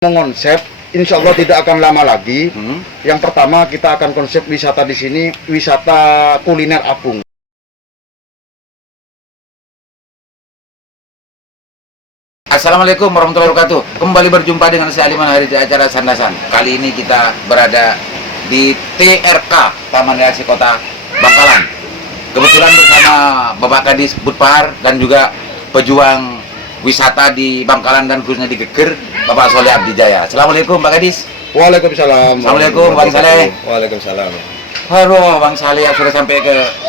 Mengonsep, insya Allah tidak akan lama lagi. Yang pertama kita akan konsep wisata di sini, wisata kuliner apung. Assalamualaikum warahmatullahi wabarakatuh. Kembali berjumpa dengan saya Aliman Hari di acara Sandasan. Kali ini kita berada di TRK Taman Rekreasi Kota Bangkalan. Kebetulan bersama Bapak Kadis Budpahar dan juga pejuang wisata di Bangkalan dan khususnya di Geger, Bapak Soleh Abdijaya. Assalamualaikum Pak Kadis. Waalaikumsalam. Assalamualaikum Bang Saleh. Waalaikumsalam. Halo Bang Saleh, sudah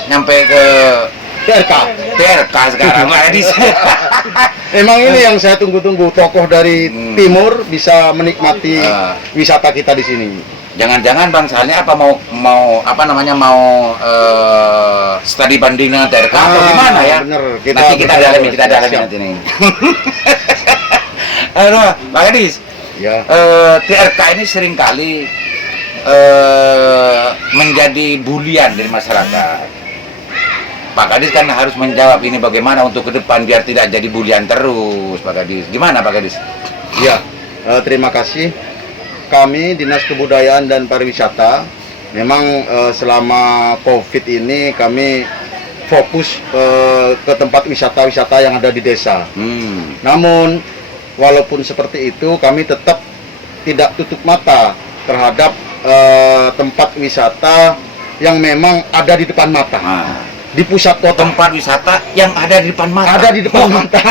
nyampe ke TRK sekarang Pak Kadis. Emang ini yang saya tunggu-tunggu, tokoh dari timur bisa menikmati wisata kita di sini. Jangan-jangan Bang Saleh mau studi banding dengan TRK atau gimana ya? Bener, Nanti kita dalami nanti nih. Halo, Pak Kadis. Ya. TRK ini seringkali menjadi bulian dari masyarakat. Pak Kadis kan harus menjawab ini bagaimana untuk ke depan biar tidak jadi bulian terus, Pak Kadis. Gimana Pak Kadis? Ya, terima kasih. Kami Dinas Kebudayaan dan Pariwisata memang selama COVID ini kami fokus ke tempat wisata-wisata yang ada di desa. Namun walaupun seperti itu kami tetap tidak tutup mata terhadap tempat wisata yang memang ada di depan mata. Di pusat kota. Tempat wisata yang ada di depan mata. Ada di depan mata.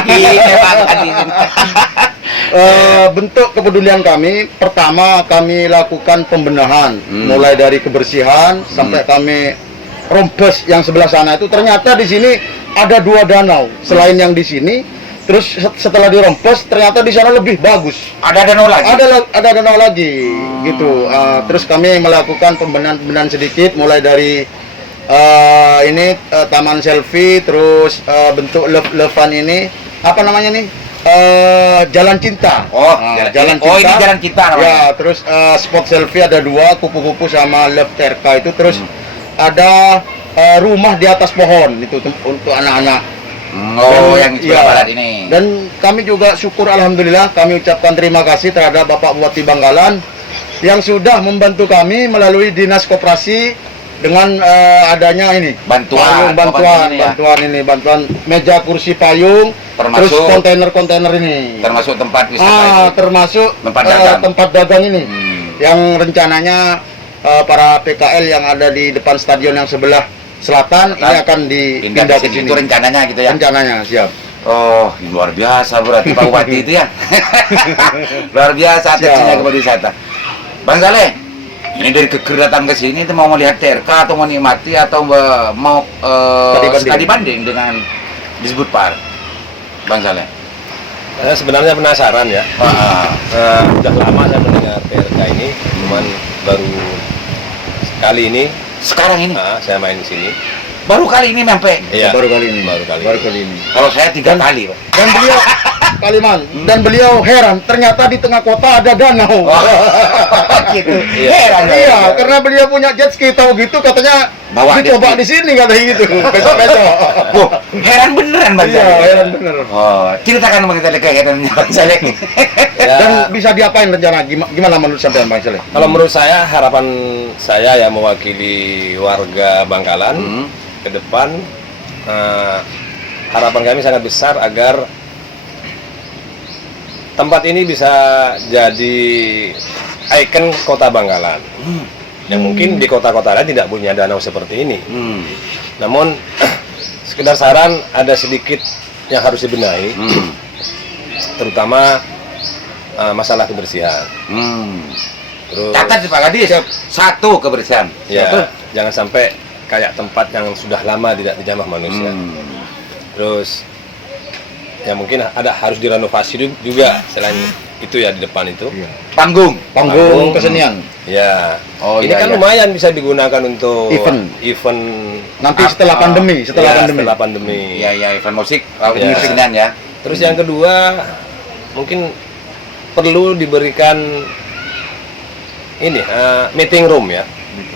Bentuk kepedulian kami, pertama kami lakukan pembenahan, mulai dari kebersihan sampai kami rombes yang sebelah sana itu. Ternyata di sini ada 2 danau selain yang di sini. Terus setelah dirompes ternyata di sana lebih bagus. Ada danau lagi. Ada danau lagi, gitu. Terus kami melakukan pembenahan sedikit, mulai dari taman selfie, terus bentuk love-lovean ini, apa namanya nih? Jalan cinta. Jalan cinta. Ini jalan cinta namanya. Ya, terus spot selfie ada 2, kupu-kupu sama love terka itu. Terus ada rumah di atas pohon itu untuk anak-anak. Yang sebelah barat ini. Dan kami juga syukur, alhamdulillah, kami ucapkan terima kasih terhadap Bapak Bupati Bangkalan yang sudah membantu kami melalui Dinas Koperasi dengan adanya ini bantuan meja kursi payung, terus kontainer ini, termasuk tempat wisata termasuk tempat dagang ini yang rencananya para PKL yang ada di depan stadion yang sebelah selatan ini akan dipindah ke sini. Itu rencananya gitu ya? Rencananya, siap. Oh, luar biasa berarti Pak Bupati itu ya. Luar biasa atensinya kepada wisata. Bang Saleh, ini dari Geger datang ke sini itu mau melihat TRK atau mau nikmati atau mau studi banding dengan disebut Pak Bang Saleh? Saya sebenarnya penasaran ya. Sudah lama saya mendengar TRK ini, cuman baru sekali ini. Sekarang ini? Saya main di sini. Baru kali ini sampai? Iya, baru kali ini. Kalau saya 3 kali, Pak. Dan beliau dan beliau heran, ternyata di tengah kota ada danau. Gitu. Heran. Iya, karena beliau punya jet ski, tahu gitu katanya bawa dicoba di sini katanya gitu. Besok-besok. Heran beneran Bang Saleh. Iya, heran bener. Ceritakan Bang Saleh keheranannya Bang Saleh. Dan bisa diapain rencana? Gimana menurut sampean Bang Saleh? Kalau menurut saya, harapan saya ya mewakili warga Bangkalan ke depan, harapan kami sangat besar agar tempat ini bisa jadi ikon kota Bangkalan. Yang mungkin di kota-kota lain tidak punya danau seperti ini. Namun sekedar saran, ada sedikit yang harus dibenahi, terutama masalah kebersihan. Terus, catat Pak Kadis, 1 kebersihan. Ya, jangan sampai kayak tempat yang sudah lama tidak dijamah manusia. Terus ya mungkin harus direnovasi juga selain itu ya di depan itu. Panggung kesenian. Ya. Ini kan lumayan bisa digunakan untuk event nanti setelah pandemi. Setelah pandemi. Ya, event musik, kesenian ya. Terus yang kedua mungkin perlu diberikan ini meeting room ya.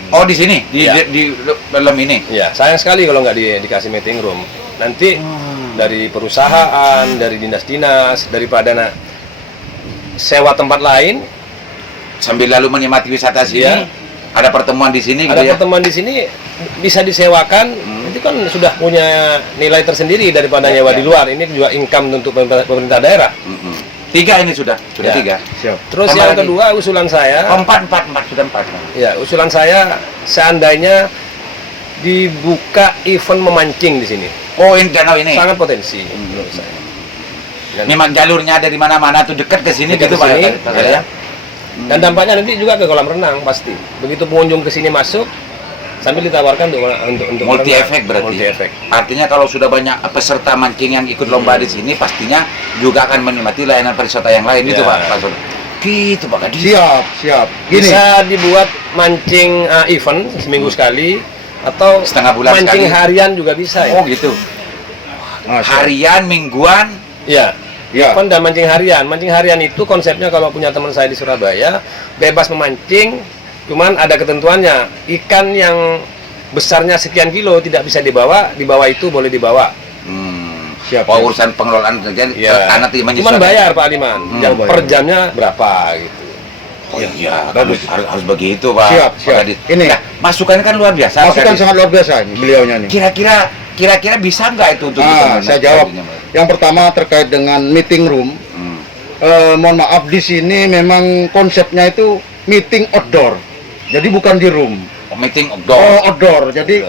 Oh, di sini di dalam ini. Ya, sayang sekali kalau nggak dikasih meeting room. Nanti dari perusahaan, dari dinas-dinas, daripada sewa tempat lain, Sambil lalu menikmati wisata sini, Iya. ada pertemuan di sini ada gitu ya. pertemuan di sini bisa disewakan, itu kan sudah punya nilai tersendiri daripada nyewa Iya. di luar. Ini juga income untuk pemerintah daerah. Mm-mm. 3 ini sudah Ya. 3. Siap. Terus Tambah yang lagi. kedua usulan saya, Oh, 4 sudah 4. ya usulan saya seandainya dibuka event memancing di sini, Oh, ini danau ini. sangat potensi menurut saya. Dan, Memang jalurnya dari mana-mana tuh dekat ke sini Dekat gitu ke sini, Pak ya. ya. dan dampaknya nanti juga ke kolam renang pasti. Begitu pengunjung ke sini masuk, sambil ditawarkan untuk Multi renang. efek berarti. Multi efek. Artinya kalau sudah banyak peserta mancing yang ikut lomba di sini, pastinya juga akan menikmati layanan pariwisata yang lain gitu Ya. Pak Sul. Gitu Pak Kadis. Siap. Gini. Bisa dibuat mancing event seminggu sekali atau Setengah bulan mancing sekali. harian juga bisa ya. Oh gitu. Nah, siap. Harian, mingguan. Ya. Ya. Event dan mancing harian. Mancing harian itu konsepnya kalau punya teman saya di Surabaya, bebas memancing, cuman ada ketentuannya. Ikan yang besarnya sekian kilo tidak bisa dibawa, di bawah itu boleh dibawa. Siap. Oh, urusan pengelolaan kerjaan anak Cuman menyesuaikan. bayar Pak Aliman. Yang bayar. per jamnya berapa gitu. Oh iya, Bagus. harus begitu Pak. Siap. Pak Kadis. Ini. Nah, masukannya kan luar biasa. Pak Masukan Kadis. sangat luar biasa ini beliaunya nih. Kira-kira bisa nggak itu untuk Saya jawab. Yang pertama terkait dengan meeting room. Mohon maaf, di sini memang konsepnya itu meeting outdoor. Jadi bukan di room. Meeting outdoor. Oh, outdoor. Jadi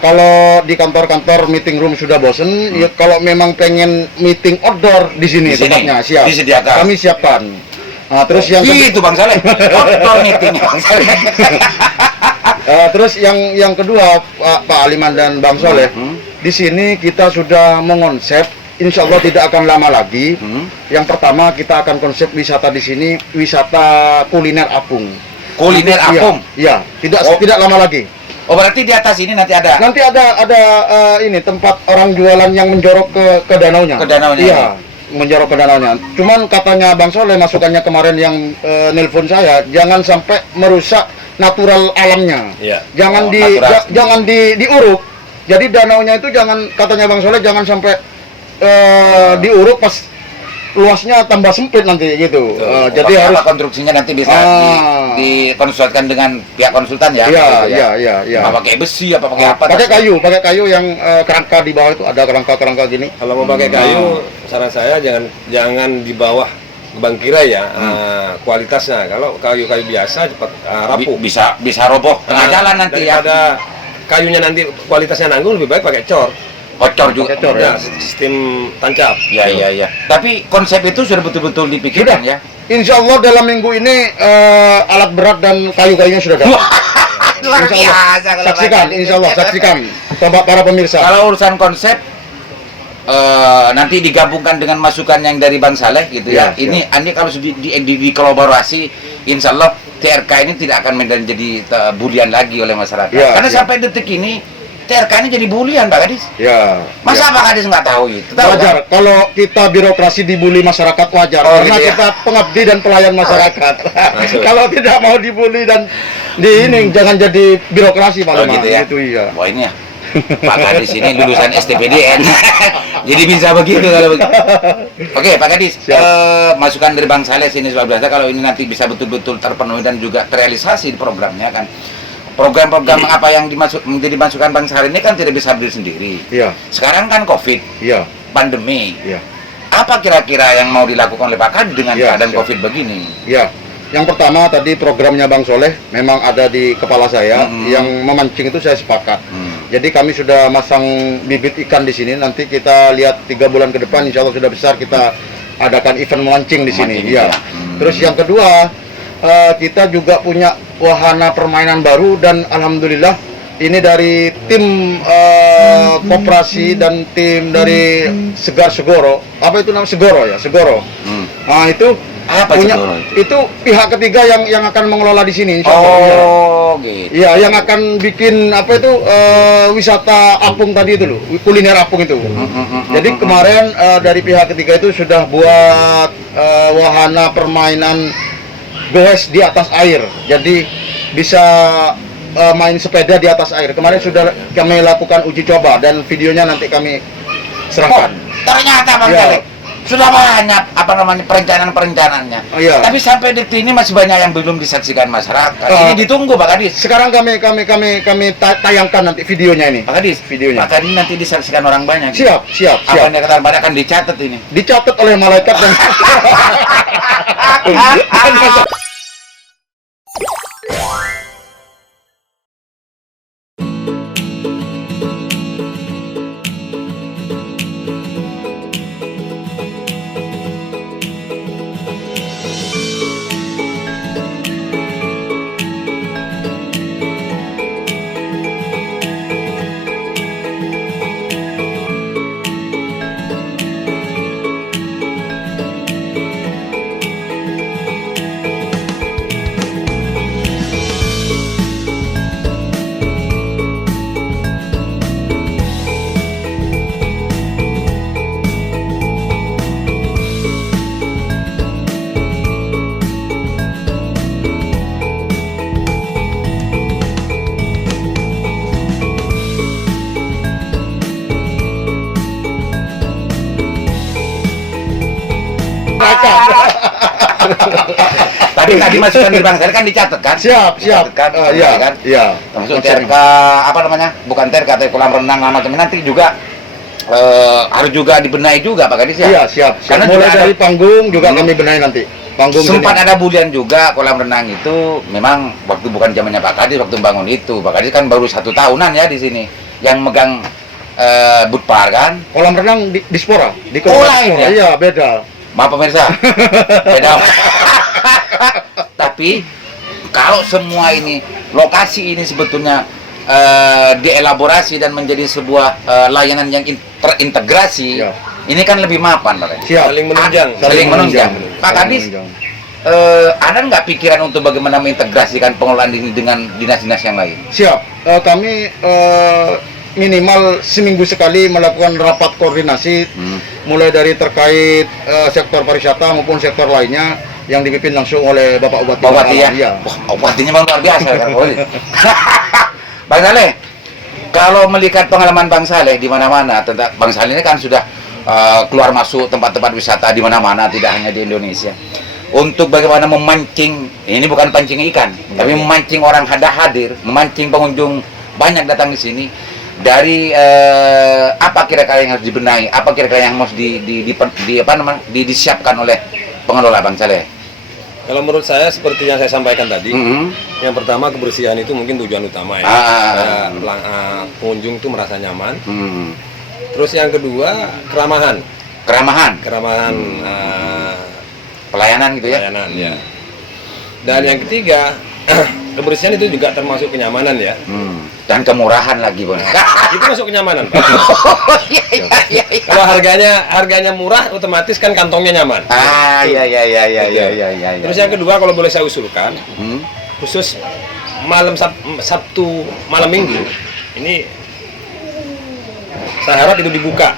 kalau di kantor-kantor meeting room sudah bosen, ya kalau memang pengen meeting outdoor di sini Di sini, tempatnya siap. disediakan. Kami siapkan. Nah, terus yang Gitu Bang Saleh. Outdoor meeting Bang Saleh. terus yang kedua Pak Aliman dan Bang Soleh, di sini kita sudah mengonsep, insya Allah tidak akan lama lagi. Yang pertama kita akan konsep wisata di sini, wisata kuliner apung. Kuliner Iya, apung. Iya, Oh. tidak lama lagi. Oh berarti di atas ini nanti ada. Nanti ada ini tempat orang jualan yang menjorok ke danaunya. Ke danaunya. Iya, menjorok ke danaunya. Cuman katanya Bang Soleh masukannya kemarin yang nelpon saya, jangan sampai merusak natural alamnya. Iya. Jangan Oh, natural. jangan diuruk. Jadi danaunya itu jangan, katanya Bang Soleh, jangan sampai diuruk pas luasnya tambah sempit nanti gitu. Jadi Pakai harus apa konstruksinya nanti bisa dikonsultasikan dengan pihak konsultan ya. Iya, gitu ya. iya. Apa pakai besi, apa pakai apa? pakai kayu yang kerangka di bawah itu ada kerangka gini. Kalau mau pakai kayu, saran saya jangan di bawah Bang Kira ya, kualitasnya. Kalau kayu-kayu biasa cepat rapuh. Bisa roboh tengah jalan nanti ya. Daripada kayunya nanti kualitasnya nanggung, lebih baik pakai cor. Bocor juga. Pakai cor, Ya, ya. sistem tancap. Iya. Tapi konsep itu sudah betul-betul dipikirkan ya. Insya Allah dalam minggu ini alat berat dan kayu-kayunya sudah datang. Luar Insya Allah. biasa kalau Saksikan, pakai insya Allah, saksikan para pemirsa. Kalau urusan konsep nanti digabungkan dengan masukan yang dari Bang Saleh gitu ya. Ya, Ini kalau dikolaborasi, insya Allah TRK ini tidak akan menjadi bulian lagi oleh masyarakat. Ya, Karena siap. sampai detik ini TRK ini jadi bulian, Pak Kadis. Ya. Masa ya. Pak Kadis nggak tahu itu? Tahu, Wajar kan? kalau kita birokrasi dibully masyarakat, wajar Oh, karena gitu ya. kita pengabdi dan pelayan masyarakat. Masuk. Kalau tidak mau dibully dan ini jangan jadi birokrasi Pak Oh, Lema. gitu ya. Gitu, iya. Wah ini ya. Pak Kadis ini lulusan STPDN. Jadi bisa begitu kalau begitu. Oke, Pak Kadis, masukan dari Bang Saleh sini luar biasa. Kalau ini nanti bisa betul-betul terpenuhi dan juga terrealisasi di programnya kan. Program-program apa yang menjadi masukan Bang Saleh ini kan tidak bisa berdiri sendiri. Iya, Sekarang kan COVID, iya, pandemi. iya. Apa kira-kira yang mau dilakukan oleh Pak Kadis dengan Iya, keadaan siap. COVID begini? Ya, yang pertama tadi programnya Bang Soleh memang ada di kepala saya. Yang memancing itu saya sepakat. Jadi kami sudah masang bibit ikan di sini. Nanti kita lihat 3 bulan ke depan, insya Allah sudah besar kita adakan event memancing di sini. Memancing, Iya. ya. Terus yang kedua, kita juga punya wahana permainan baru dan alhamdulillah ini dari tim koperasi dan tim dari Segar Segoro. Apa itu namanya? Segoro ya, Segoro. Nah itu Apa Segoro itu pihak ketiga yang akan mengelola di sini, insya Allah. Iya. Oh, gitu. Iya, yang akan bikin apa itu wisata apung tadi itu loh, kuliner apung itu. Jadi kemarin dari pihak ketiga itu sudah buat wahana permainan goes di atas air. Jadi bisa main sepeda di atas air. Kemarin sudah kami lakukan uji coba dan videonya nanti kami serahkan. Ternyata Bang Ya, Saleh, sudah banyak apa namanya perencanaan-perencanaannya. Oh, iya. Tapi sampai detik ini masih banyak yang belum disaksikan masyarakat. Ini ditunggu Pak Kadis. Sekarang kami tayangkan nanti videonya ini. Pak Kadis, Videonya. Pak Kadis nanti disaksikan orang banyak. Siap. Apa yang dikatakan pada akan dicatat ini. Dicatat oleh malaikat dan Tadi masukan dari Bang Saleh kan dicatat kan? siap. Dicatat kan? Iya. Kan? Iya. Termasuk TRK apa namanya? Bukan TRK, tapi kolam renang lama temen nanti juga harus juga dibenahi juga Pak Kadis ya? Iya, siap. Karena Mulai juga dari ada- panggung juga kami benahi nanti. Panggung sempat sini. ada bulian juga kolam renang itu memang waktu bukan zamannya Pak Kadis waktu bangun itu. Pak Kadis kan baru 1 tahunan ya di sini yang megang Budpar kan. Kolam renang di Spora, di Oh, lain Spora. ya? Iya, beda. Maaf pemirsa, beda. Tapi kalau semua ini lokasi ini sebetulnya dielaborasi dan menjadi sebuah layanan yang terintegrasi, Ya. ini kan lebih mapan Pak Kadis. Siap. Saling menunjang. Saling menunjang. Pak Saling Kadis, menunjang. ada nggak pikiran untuk bagaimana mengintegrasikan pengelolaan ini dengan dinas-dinas yang lain? Siap. Kami minimal seminggu sekali melakukan rapat koordinasi mulai dari terkait sektor pariwisata maupun sektor lainnya yang dipimpin langsung oleh Bapak Bupati. Pak Bupati ya? Iya. Wah, Bupatinya memang luar biasa kan? Bang Saleh, kalau melihat pengalaman Bang Saleh di mana-mana, tentang Bang Saleh ini kan sudah keluar masuk tempat-tempat wisata di mana-mana, tidak hanya di Indonesia. Untuk bagaimana memancing, ini bukan pancing ikan, tapi memancing orang hadir, memancing pengunjung banyak datang di sini. Dari apa kira-kira yang harus dibenahi, apa kira-kira yang harus disiapkan oleh pengelola Bang Saleh? Kalau menurut saya seperti yang saya sampaikan tadi, Mhm. yang pertama kebersihan itu mungkin tujuan utama ya. Pengunjung itu merasa nyaman. Hmm. Terus yang kedua keramahan, Keramahan, pelayanan gitu ya. pelayanan ya. Dan yang ketiga kebersihan itu juga termasuk kenyamanan ya. Dan kemurahan lagi, Bang. Itu masuk kenyamanan, Pak. Oh, iya. Kalau harganya murah, otomatis kan kantongnya nyaman. Iya. Terus yang kedua, kalau boleh saya usulkan, khusus malam Sabtu malam Minggu ini saya harap itu dibuka.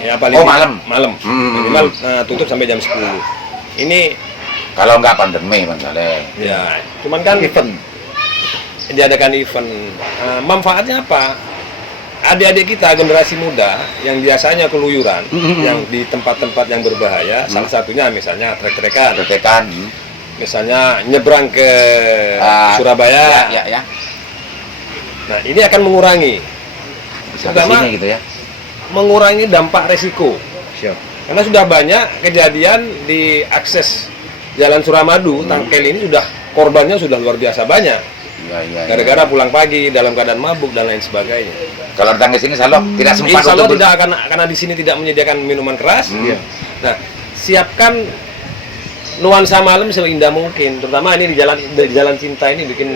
Ya paling Oh, malam? malam. Minimal tutup sampai jam 10. Ini Kalau nggak pandemi, Bang Saleh. ya, cuman kan Event. diadakan event. Manfaatnya apa? Adik-adik kita generasi muda yang biasanya keluyuran, yang di tempat-tempat yang berbahaya, salah satunya misalnya trek-trekan, Tekan. misalnya nyebrang ke Surabaya. Ya. Nah, ini akan mengurangi, Bisa ke sini gitu ya. mengurangi dampak resiko. Siap. Karena sudah banyak kejadian di akses Jalan Suramadu, Tangkel ini sudah korbannya sudah luar biasa banyak. Iya. Gara-gara pulang pagi dalam keadaan mabuk dan lain sebagainya. Kalau datang ke sini Salok tidak sempat Insya Allah untuk tidak akan, karena di sini tidak menyediakan minuman keras. Iya. Nah, siapkan nuansa malam seindah mungkin. Terutama ini di jalan Cinta ini bikin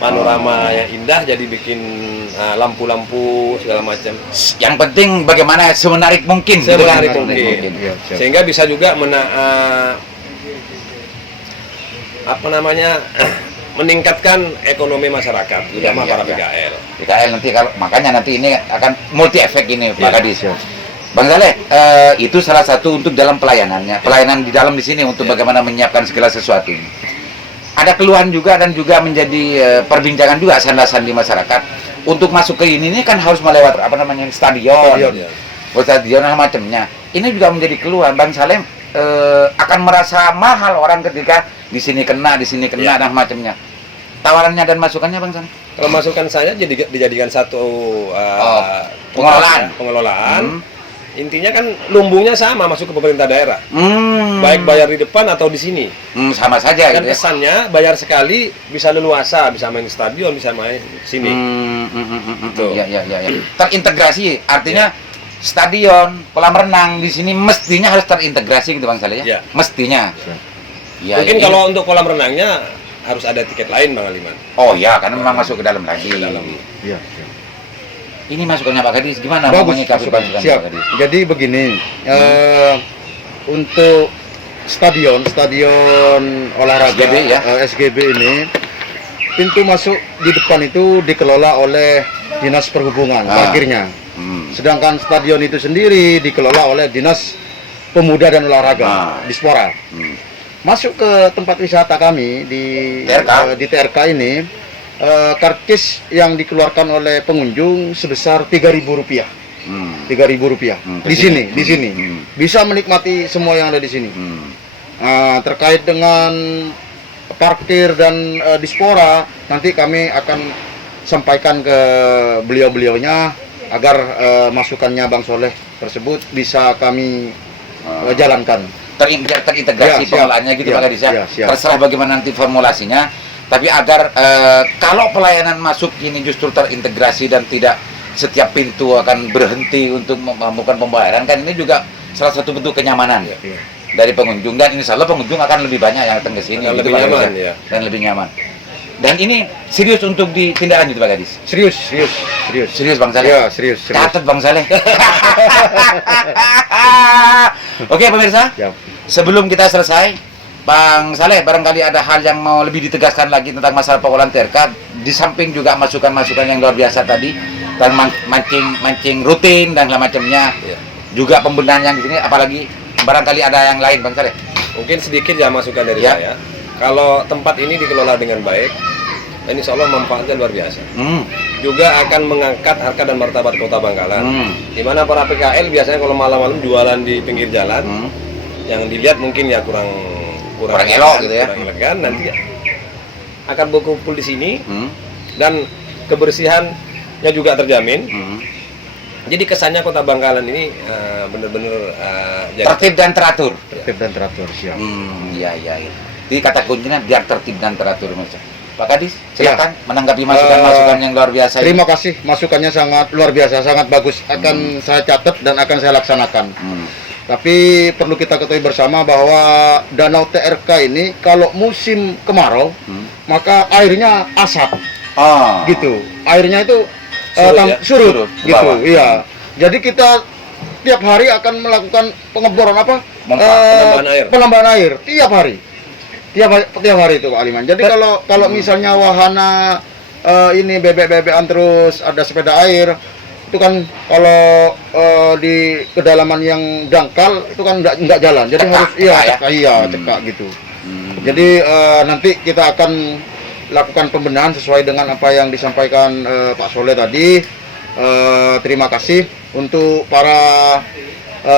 panorama yang indah, jadi bikin lampu-lampu segala macam. Yang penting bagaimana semenarik mungkin gitu kan? Semenarik mungkin. Iya, siap. Sehingga bisa juga meningkatkan ekonomi masyarakat, terutama Iya, para iya. PKL. PKL nanti makanya nanti ini akan multi efek ini Pak Iya. Kadis. Bang Saleh, itu salah satu untuk dalam pelayanannya. Pelayanan di dalam di sini untuk bagaimana menyiapkan segala sesuatu. Ada keluhan juga dan juga menjadi perbincangan juga sandasan di masyarakat. Untuk masuk ke ini kan harus melewati stadion. Iya. stadion dan macamnya. Ini juga menjadi keluhan. Bang Saleh akan merasa mahal orang ketika di sini kena dan macamnya. Tawarannya dan masukannya Bang Saleh? Kalau masukan saya jadi dijadikan satu pengelolaan. Intinya kan lumbungnya sama masuk ke pemerintah daerah. Baik bayar di depan atau di sini. Sama saja Kan gitu ya. kesannya bayar sekali bisa leluasa, bisa main stadion, bisa main sini. Tuh. Ya. Terintegrasi artinya stadion, kolam renang di sini mestinya harus terintegrasi gitu Bang Saleh ya. Ya. Mestinya. Ya, Mungkin ya, kalau untuk kolam renangnya harus ada tiket lain Bang Aliman. Oh ya, karena memang masuk ke dalam lagi. Ke dalam. Iya. Ini masukannya Pak Kadis gimana? Bagus, Menyikapi masukan. masukan Siap. Pak Kadis? Jadi begini, untuk stadion olahraga SGB ya? SGB ini, pintu masuk di depan itu dikelola oleh Dinas Perhubungan, parkirnya. Sedangkan stadion itu sendiri dikelola oleh Dinas Pemuda dan Olahraga, Dispora. Masuk ke tempat wisata kami di TRK ini, karcis yang dikeluarkan oleh pengunjung sebesar Rp3.000. Rp3.000 di sini bisa menikmati semua yang ada di sini. Terkait dengan parkir dan Dispora, nanti kami akan sampaikan ke beliau-beliaunya agar masukannya Bang Soleh tersebut bisa kami jalankan. Terintegrasi Ya, siap. pengelolaannya gitu Ya, Pak Kadis ya. ya, siap. Terserah bagaimana nanti formulasinya, tapi agar kalau pelayanan masuk ini justru terintegrasi dan tidak setiap pintu akan berhenti untuk melakukan pembayaran, kan ini juga salah satu bentuk kenyamanan ya dari pengunjung, dan insya Allah pengunjung akan lebih banyak yang datang ke sini Akan gitu, lebih Pak Kadis, nyaman, ya. dan lebih nyaman. Dan ini serius untuk ditindaklanjuti Pak Kadis. Serius Bang Saleh. Ya, serius. Catat Bang Saleh. Oke pemirsa, Ya. sebelum kita selesai, Bang Saleh barangkali ada hal yang mau lebih ditegaskan lagi tentang masalah pengelolaan TRK, di samping juga masukan-masukan yang luar biasa tadi dan mancing rutin dan segala macamnya, juga pembenahan yang di sini, apalagi barangkali ada yang lain Bang Saleh. Mungkin sedikit ya masukan dari Ya. saya. Kalau tempat ini dikelola dengan baik, insya Allah manfaatnya luar biasa. Juga akan mengangkat harkat dan martabat Kota Bangkalan. Di mana para PKL biasanya kalau malam-malam jualan di pinggir jalan, yang dilihat mungkin ya kurang elok gitu ya. Kurang elegan, nanti akan berkumpul di sini dan kebersihannya juga terjamin. Jadi kesannya Kota Bangkalan ini benar-benar Tertib dan teratur. Siap. Iya. Jadi kata kuncinya biar tertib dan teratur Mas. Pak Kadis, silakan menanggapi masukan-masukan yang luar biasa ini. Terima kasih, masukannya sangat luar biasa, sangat bagus. Akan saya catat dan akan saya laksanakan. Tapi perlu kita ketahui bersama bahwa danau TRK ini kalau musim kemarau, maka airnya asap. Gitu. Airnya itu surut ke gitu. bawah. Iya. Jadi kita tiap hari akan melakukan pengeboran penambahan air tiap hari. Tiap hari itu Pak Aliman. Jadi kalau misalnya wahana ini bebek-bebekan terus ada sepeda air, itu kan kalau di kedalaman yang dangkal itu kan nggak jalan. Jadi cekak gitu. Jadi nanti kita akan lakukan pembenahan sesuai dengan apa yang disampaikan Pak Soleh tadi. Terima kasih untuk para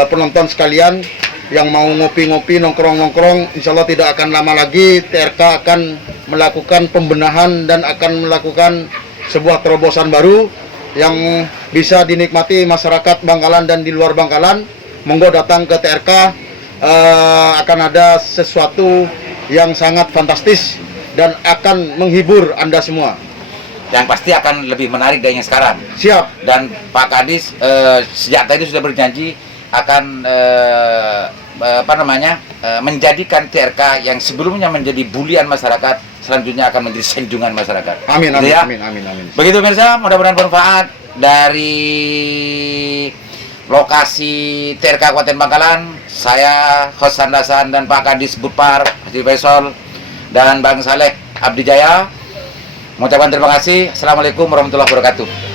penonton sekalian yang mau ngopi-ngopi, nongkrong-nongkrong. Insya Allah tidak akan lama lagi TRK akan melakukan pembenahan dan akan melakukan sebuah terobosan baru yang bisa dinikmati masyarakat Bangkalan dan di luar Bangkalan. Monggo datang ke TRK, akan ada sesuatu yang sangat fantastis dan akan menghibur Anda semua. Yang pasti akan lebih menarik dari yang sekarang. Siap. Dan Pak Kadis sejak tadi sudah berjanji akan menjadikan TRK yang sebelumnya menjadi bulian masyarakat, selanjutnya akan menjadi sanjungan masyarakat. Amin. Gitu ya? Amin. Begitu pemirsa, mudah-mudahan bermanfaat dari lokasi TRK Kabupaten Bangkalan. Saya host Sandasan dan Pak Kadis Budpar Haji Faisal dan Bang Saleh Abdi Jaya mengucapkan terima kasih. Assalamualaikum warahmatullahi wabarakatuh.